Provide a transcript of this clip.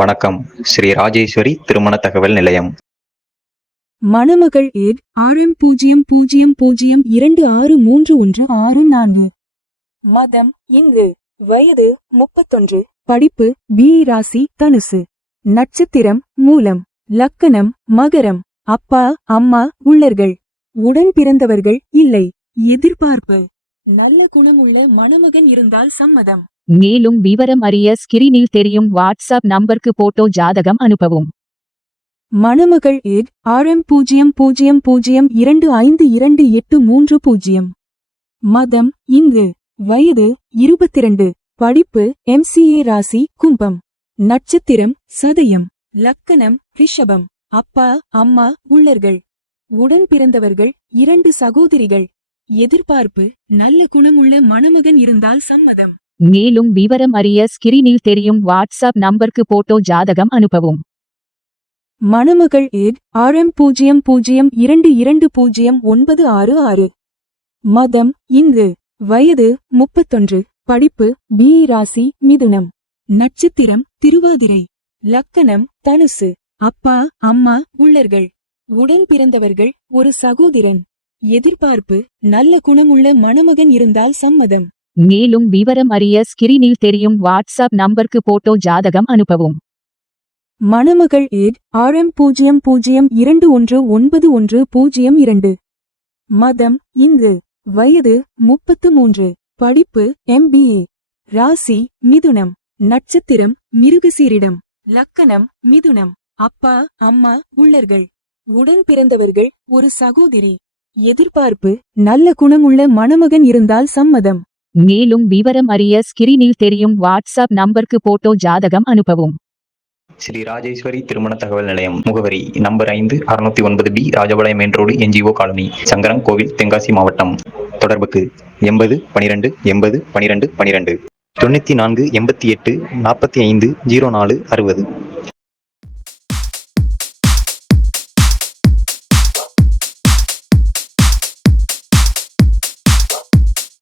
வணக்கம். ஸ்ரீ ராஜேஸ்வரி திருமண தகவல் நிலையம். மணமகள் ஏட் RM00263164. மதம் இந்து. வயது 31. படிப்பு பி. ராசி தனுசு. நட்சத்திரம் மூலம். லக்கணம் மகரம். அப்பா அம்மா உள்ளர்கள். உடன் பிறந்தவர்கள் இல்லை. எதிர்பார்ப்பு நல்ல குணமுள்ள மணமகன் இருந்தால் சம்மதம். மேலும் விவரம் அறிய ஸ்கிரீனில் தெரியும் வாட்ஸ்அப் நம்பருக்கு போட்டோ ஜாதகம் அனுப்பவும். மணமகள் ஏட் RM0002528330. மதம் இந்து. வயது 22. படிப்பு MCA. ராசி கும்பம். நட்சத்திரம் சதயம். லக்கணம் ரிஷபம். அப்பா அம்மா உள்ளர்கள். உடன் பிறந்தவர்கள் 2 சகோதரிகள். எதிர்பார்ப்பு நல்ல குணமுள்ள மணமகன் இருந்தால் சம்மதம். மேலும் விவரம் அறிய ஸ்கிரீனில் தெரியும் வாட்ஸ்அப் நம்பருக்கு போட்டோ ஜாதகம் அனுப்பவும். மணமகள் ஏட் RM00220966. மதம் இந்து. வயது 31. படிப்பு பி. ராசி மிதுனம். நட்சத்திரம் திருவாதிரை. லக்கணம் தனுசு. அப்பா அம்மா உள்ளர்கள். உடன் பிறந்தவர்கள் ஒரு சகோதரன். எதிர்பார்ப்பு நல்ல குணமுள்ள மணமகன் இருந்தால் சம்மதம். மேலும் விவரம் அறிய ஸ்கிரீனில் தெரியும் வாட்ஸ்அப் நம்பருக்கு போட்டோ ஜாதகம் அனுப்பவும். மணமகள் ஏட் RM00219102. மதம் இந்து. வயது 33. படிப்பு MBA. ராசி மிதுனம். நட்சத்திரம் மிருகசீரிடம். லக்கணம் மிதுனம். அப்பா அம்மா உள்ளர்கள். உடன் பிறந்தவர்கள் ஒரு சகோதரி. எதிர்பார்ப்பு நல்ல குணமுள்ள மணமகன் இருந்தால் சம்மதம். மேலும் விவரம் அறிய ஸ்கிரீனில் தெரியும் வாட்ஸ்அப் நம்பருக்கு போட்டோ ஜாதகம் அனுப்பவும். ஸ்ரீ ராஜேஸ்வரி திருமண தகவல் நிலையம். முகவரி number 5 609B Rajapalayam main road NGO colony, Sankaran கோவில், தென்காசி மாவட்டம். தொடர்புக்கு 80 12 80 12 12 94 88 45 04 60.